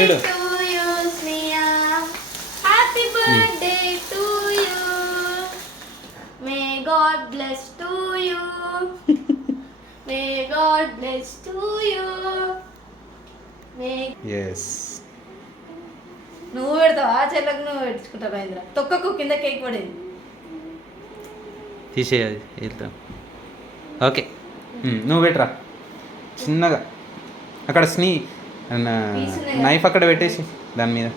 చూడు to you, Sneha. Happy birthday to you. May God bless to you. May God bless to you. May ఎస్ నువ్వు పెడతావా చెల్లకు నువ్వు పెట్టుకుంటావు మహేంద్ర తొక్కకు కింద కేక్ పడింది తీసేయాలి వెళ్తాం ఓకే నువ్వు పెట్టరా చిన్నగా అక్కడ నైఫ్ అక్కడ పెట్టేసి దాని మీద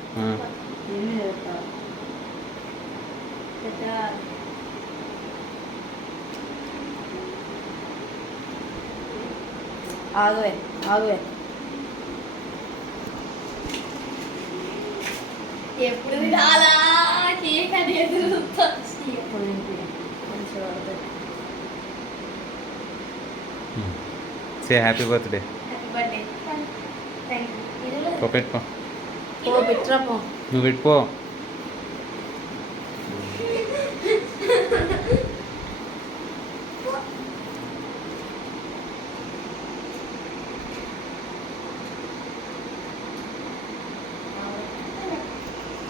ఆగువే ఆగువే ఎప్పుడు విడాలా కేక్ అది ఎదురుతా ఎప్పుడు మంచిగా పడుతుంది సే happy birthday happy birthday thank you పెట్టుకో ఓ బిట్రా పో నువ్వు పెట్టుకో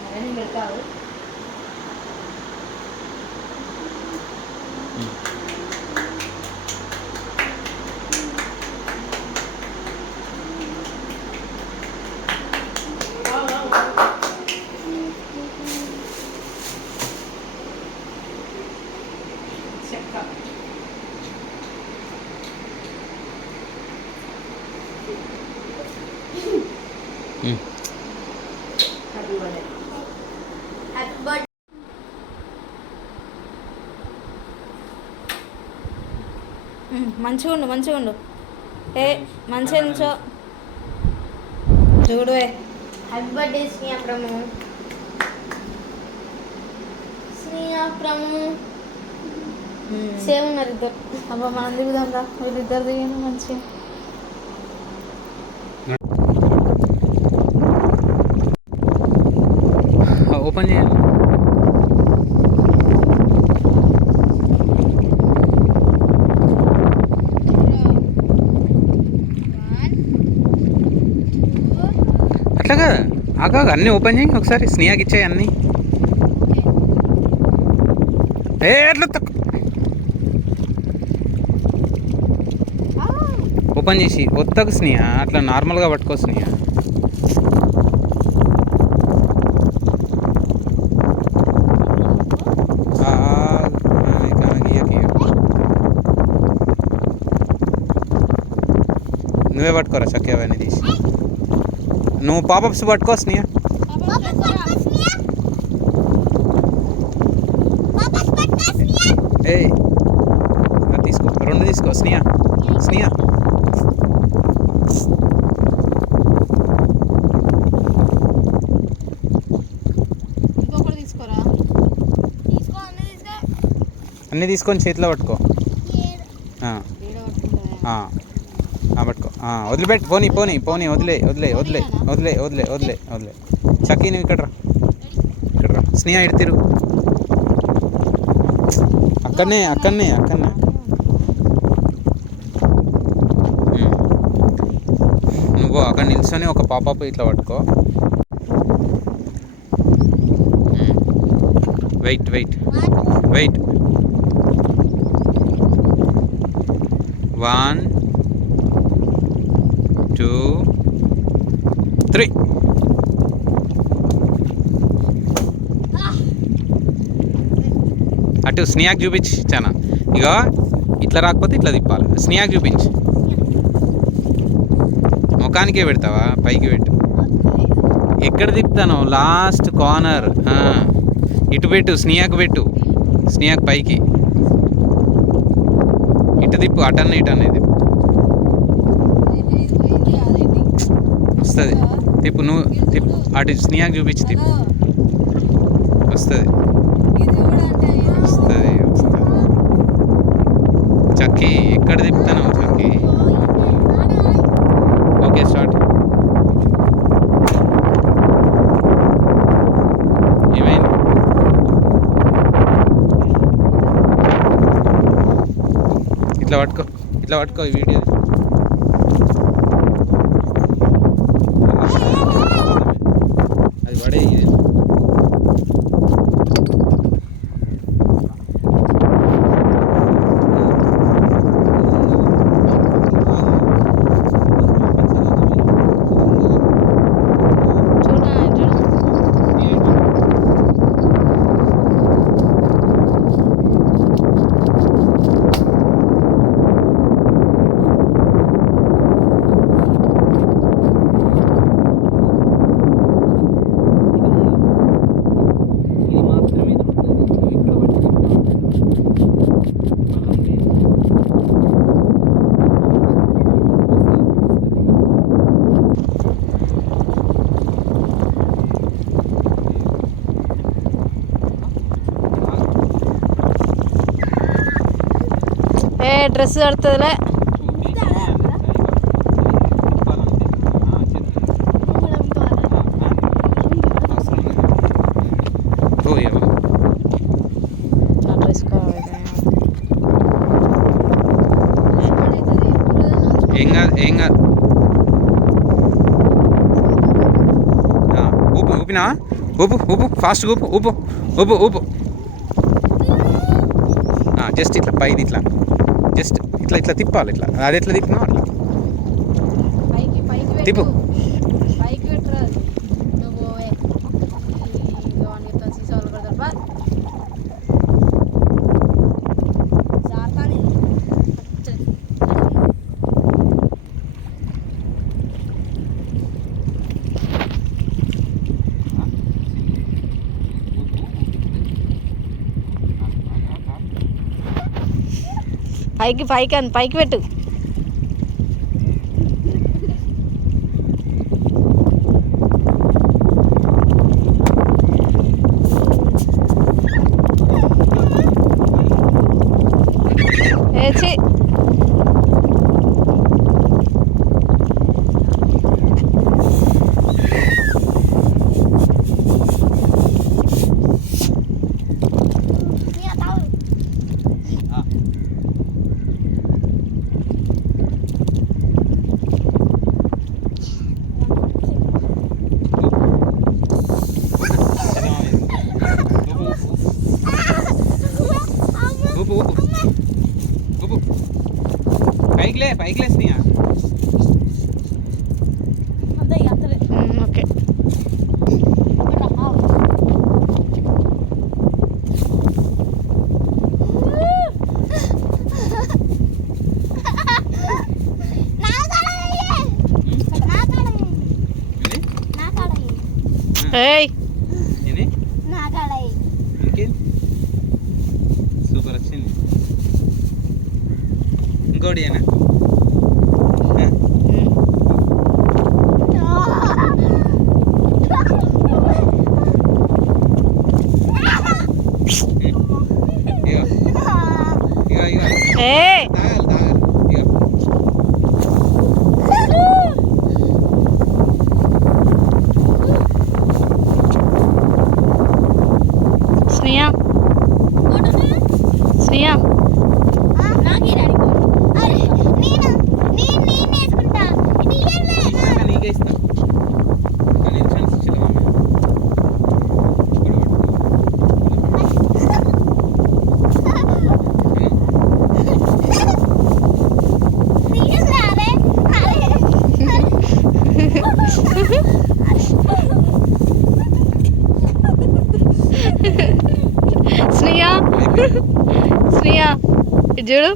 అవన్నీ పెట్టావు చెక్క హ్యాపీ బర్త్డే హ్యాపీ బర్త్డే మంచిగా ఉండు మంచిగా ఉండు ఏ మంచిగా నుంచో చూడు హ్యాపీ బర్త్డే స్నేహప్రము స్నేహప్రము సేమ్ ఉన్నారు ఇద్దరు అబ్బా మనం దిగుదాం రా వీళ్ళిద్దరు దిగాను మంచిగా ఓపెన్ చేయాలి అట్లాగా ఆగా అన్నీ ఓపెన్ చేయి ఒకసారి స్నేహాకి ఇచ్చాయి అన్నీ ఎట్లా ఓపెన్ చేసి ఒత్తకు స్నేహ అట్లా నార్మల్గా పట్టుకో స్నేహ నువ్వే పట్టుకోరా చక్కగా అవన్నీ తీసి నువ్వు పాపప్స్ పట్టుకో స్నేహ ఏ తీసుకో రెండు తీసుకో స్నేహ స్నేహ ఇంకొకటి తీసుకోరా అన్నీ తీసుకొని చేతిలో పట్టుకో పట్టుకో వదిలిపెట్టి పోనీ పోనీ పోనీ వదిలే వదిలే వదిలే వదిలే వదిలే వదిలే వదిలే చక్కీ నువ్వు ఇక్కడ రా స్నేహ ఇటు తిరుగు అక్కడనే అక్కడనే అక్కడనే నువ్వు అక్కడ నిల్చొని ఒక పాపప్ ఇట్లా పట్టుకో వెయిట్ వెయిట్ వెయిట్ 1 2 3 అటు స్నేహాకి చూపించి చానా ఇక ఇట్లా రాకపోతే ఇట్లా తిప్పాలి స్నేహాకి చూపించి ముఖానికే పెడతావా పైకి పెట్టు ఎక్కడ తిప్పుతాను లాస్ట్ కార్నర్ ఇటు పెట్టు స్నేహాకి పెట్టు స్నేహాకి పైకి ఇటు తిప్పు అటన్న ఇటన్న తిప్పు వస్తుంది తిప్పు నువ్వు తిప్పు అటు స్నేహాకి చూపించి తిప్పు వస్తుంది వస్తుంది వస్తుంది చక్కి ఎక్కడ తిప్పుతాను చక్కి ఓకే స్టార్ట్ ఏమైంది ఇట్లా పట్టుకో ఈ వీడియో డ్రెస్ కడుతుందిలే. నా డ్రెస్ కావాలి. ఏం కాదు ఏం కాదు. ఊపు ఊపినా ఊపు ఊపు ఫాస్ట్ ఊపు ఊపు ఊపు ఊపు. జస్ట్ ఇట్లా పైది ఇట్లా జస్ట్ ఇట్లా ఇట్లా తిప్పాలి ఇట్లా. అది ఎట్లా తిప్పినా అట్లా తిప్పు. పైకి పెట్టరాదు నువ్వు పోవే. సీసాలు కొడతా పైకి పైకి అని పైకి పెట్టు. ఏచి ఊపు ఊపు ఊపు. పైకిలే పైకిలే స్నేహ. ఓకే. ఏయ్ ఇది ఇంకేం సూపర్ వచ్చింది. ఇంకోటి ఏనా ఏ స్నేహ స్నేహ నీకే ఇస్తా. కానీ ఛాన్స్ ఇచ్చిన స్నేహ స్నేహ ఇటు చూడు.